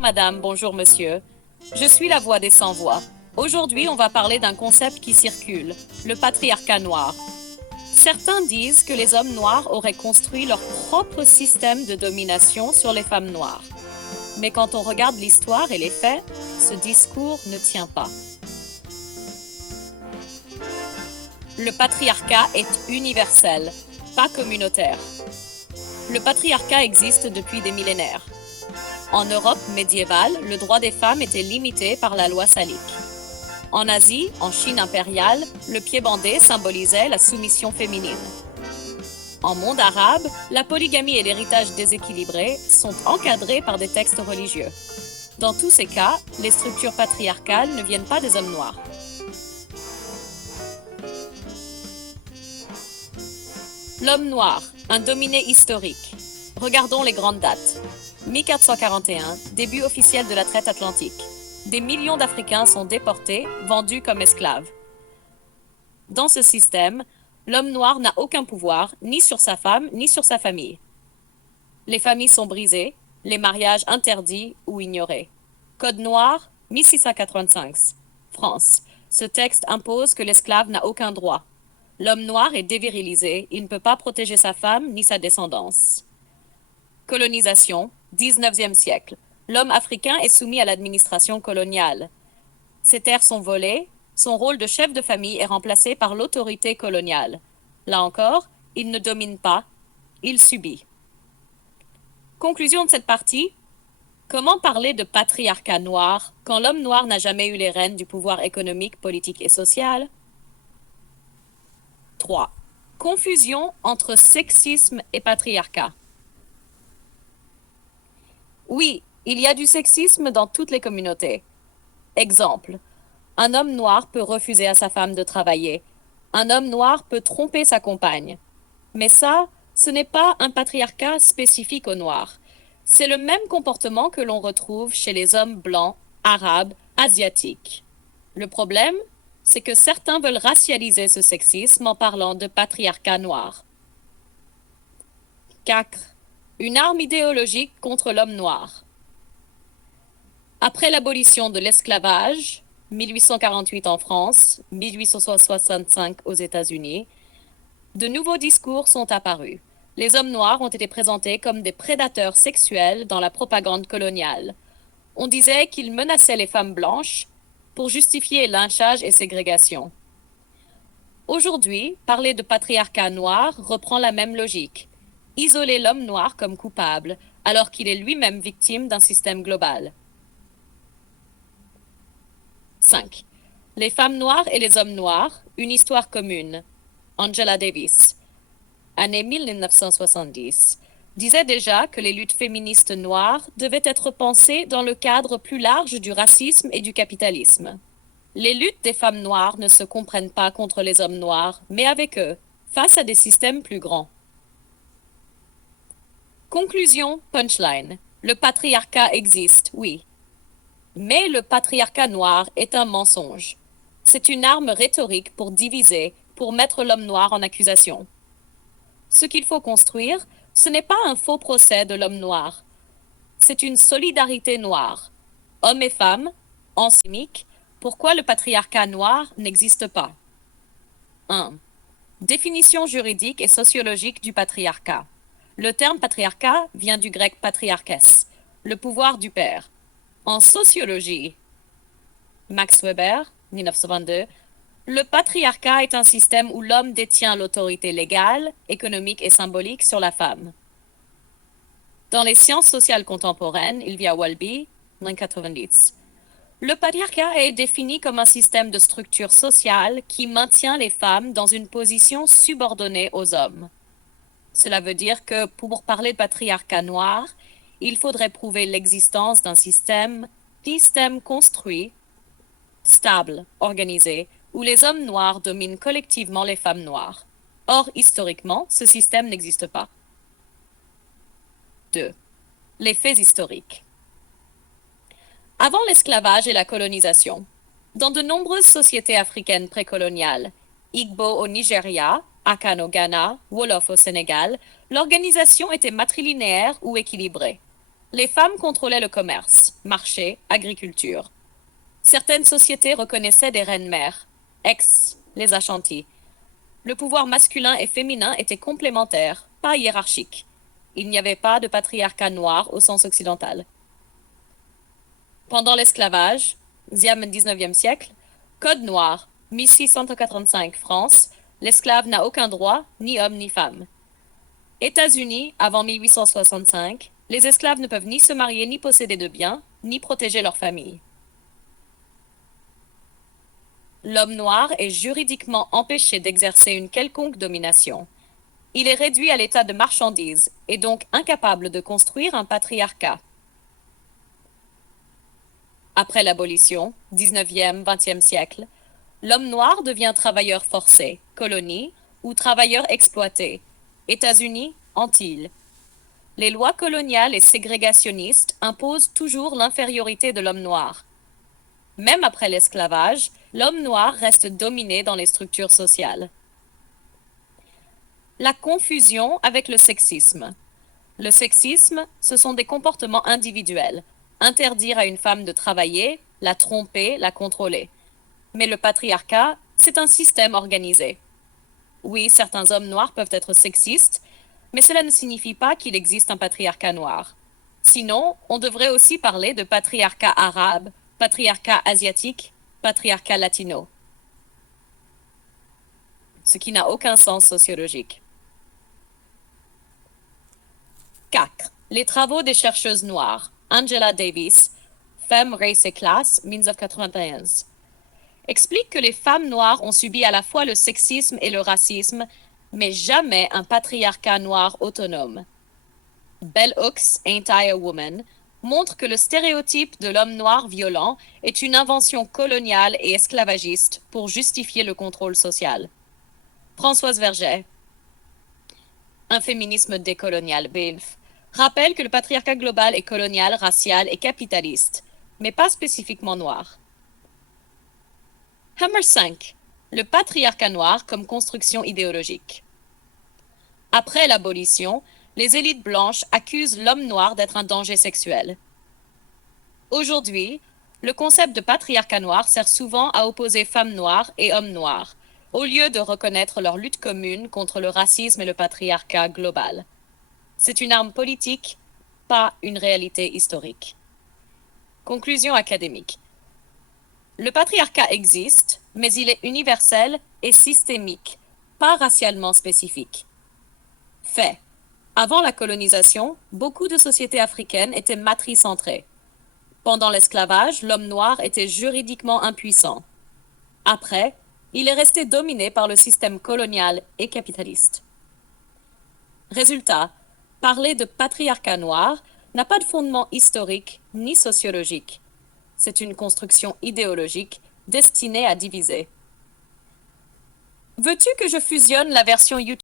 Madame, bonjour monsieur. Je suis la voix des sans-voix. Aujourd'hui, on va parler d'un concept qui circule, le patriarcat noir. Certains disent que les hommes noirs auraient construit leur propre système de domination sur les femmes noires. Mais quand on regarde l'histoire et les faits, ce discours ne tient pas. Le patriarcat est universel, pas communautaire. Le patriarcat existe depuis des millénaires. En Europe médiévale, le droit des femmes était limité par la loi salique. En Asie, en Chine impériale, le pied bandé symbolisait la soumission féminine. En monde arabe, la polygamie et l'héritage déséquilibré sont encadrés par des textes religieux. Dans tous ces cas, les structures patriarcales ne viennent pas des hommes noirs. L'homme noir, un dominé historique. Regardons les grandes dates. 1441, début officiel de la traite atlantique. Des millions d'Africains sont déportés, vendus comme esclaves. Dans ce système, l'homme noir n'a aucun pouvoir, ni sur sa femme, ni sur sa famille. Les familles sont brisées, les mariages interdits ou ignorés. Code noir, 1685, France. Ce texte impose que l'esclave n'a aucun droit. L'homme noir est dévirilisé, il ne peut pas protéger sa femme ni sa descendance. Colonisation, 19e siècle. L'homme africain est soumis à l'administration coloniale. Ses terres sont volées, son rôle de chef de famille est remplacé par l'autorité coloniale. Là encore, il ne domine pas, il subit. Conclusion de cette partie, comment parler de patriarcat noir quand l'homme noir n'a jamais eu les rênes du pouvoir économique, politique et social? 3. Confusion entre sexisme et patriarcat. Oui, il y a du sexisme dans toutes les communautés. Exemple, un homme noir peut refuser à sa femme de travailler. Un homme noir peut tromper sa compagne. Mais ça, ce n'est pas un patriarcat spécifique aux Noirs. C'est le même comportement que l'on retrouve chez les hommes blancs, arabes, asiatiques. Le problème, c'est que certains veulent racialiser ce sexisme en parlant de patriarcat noir. 4. Une arme idéologique contre l'homme noir. Après l'abolition de l'esclavage, 1848 en France, 1865 aux États-Unis, de nouveaux discours sont apparus. Les hommes noirs ont été présentés comme des prédateurs sexuels dans la propagande coloniale. On disait qu'ils menaçaient les femmes blanches pour justifier lynchage et ségrégation. Aujourd'hui, parler de patriarcat noir reprend la même logique. Isoler l'homme noir comme coupable, alors qu'il est lui-même victime d'un système global. 5. Les femmes noires et les hommes noirs, une histoire commune. Angela Davis, année 1970, disait déjà que les luttes féministes noires devaient être pensées dans le cadre plus large du racisme et du capitalisme. Les luttes des femmes noires ne se comprennent pas contre les hommes noirs, mais avec eux, face à des systèmes plus grands. Conclusion, punchline. Le patriarcat existe, oui. Mais le patriarcat noir est un mensonge. C'est une arme rhétorique pour diviser, pour mettre l'homme noir en accusation. Ce qu'il faut construire, ce n'est pas un faux procès de l'homme noir. C'est une solidarité noire. Hommes et femmes, ensemble, pourquoi le patriarcat noir n'existe pas? 1. Définition juridique et sociologique du patriarcat. Le terme patriarcat vient du grec patriarchès, le pouvoir du père. En sociologie, Max Weber, 1922, le patriarcat est un système où l'homme détient l'autorité légale, économique et symbolique sur la femme. Dans les sciences sociales contemporaines, Ilvia Walby, 1990, le patriarcat est défini comme un système de structure sociale qui maintient les femmes dans une position subordonnée aux hommes. Cela veut dire que pour parler de patriarcat noir, il faudrait prouver l'existence d'un système construit, stable, organisé, où les hommes noirs dominent collectivement les femmes noires. Or, historiquement, ce système n'existe pas. 2. Les faits historiques. Avant l'esclavage et la colonisation, dans de nombreuses sociétés africaines précoloniales, Igbo au Nigeria, Akan au Ghana, Wolof au Sénégal, l'organisation était matrilinéaire ou équilibrée. Les femmes contrôlaient le commerce, marché, agriculture. Certaines sociétés reconnaissaient des reines-mères, les Ashanti. Le pouvoir masculin et féminin étaient complémentaires, pas hiérarchiques. Il n'y avait pas de patriarcat noir au sens occidental. Pendant l'esclavage, 19e siècle, Code noir, 1685 France, l'esclave n'a aucun droit, ni homme ni femme. États-Unis, avant 1865, les esclaves ne peuvent ni se marier ni posséder de biens, ni protéger leur famille. L'homme noir est juridiquement empêché d'exercer une quelconque domination. Il est réduit à l'état de marchandise et donc incapable de construire un patriarcat. Après l'abolition, 19e, 20e siècle, l'homme noir devient travailleur forcé, colonie, ou travailleur exploité, États-Unis, Antilles. Les lois coloniales et ségrégationnistes imposent toujours l'infériorité de l'homme noir. Même après l'esclavage, l'homme noir reste dominé dans les structures sociales. La confusion avec le sexisme. Le sexisme, ce sont des comportements individuels. Interdire à une femme de travailler, la tromper, la contrôler. Mais le patriarcat, c'est un système organisé. Oui, certains hommes noirs peuvent être sexistes, mais cela ne signifie pas qu'il existe un patriarcat noir. Sinon, on devrait aussi parler de patriarcat arabe, patriarcat asiatique, patriarcat latino. Ce qui n'a aucun sens sociologique. 4. Les travaux des chercheuses noires. Angela Davis, Femmes, race et classe, 1991. Explique que les femmes noires ont subi à la fois le sexisme et le racisme, mais jamais un patriarcat noir autonome. Bell Hooks, Ain't I a Woman, montre que le stéréotype de l'homme noir violent est une invention coloniale et esclavagiste pour justifier le contrôle social. Françoise Vergès, Un féminisme décolonial, BILF, rappelle que le patriarcat global est colonial, racial et capitaliste, mais pas spécifiquement noir. Hammer 5. Le patriarcat noir comme construction idéologique. Après l'abolition, les élites blanches accusent l'homme noir d'être un danger sexuel. Aujourd'hui, le concept de patriarcat noir sert souvent à opposer femmes noires et hommes noirs, au lieu de reconnaître leur lutte commune contre le racisme et le patriarcat global. C'est une arme politique, pas une réalité historique. Conclusion académique. Le patriarcat existe, mais il est universel et systémique, pas racialement spécifique. Fait. Avant la colonisation, beaucoup de sociétés africaines étaient matricentrées. Pendant l'esclavage, l'homme noir était juridiquement impuissant. Après, il est resté dominé par le système colonial et capitaliste. Résultat, parler de patriarcat noir n'a pas de fondement historique ni sociologique. C'est une construction idéologique destinée à diviser. Veux-tu que je fusionne la version YouTube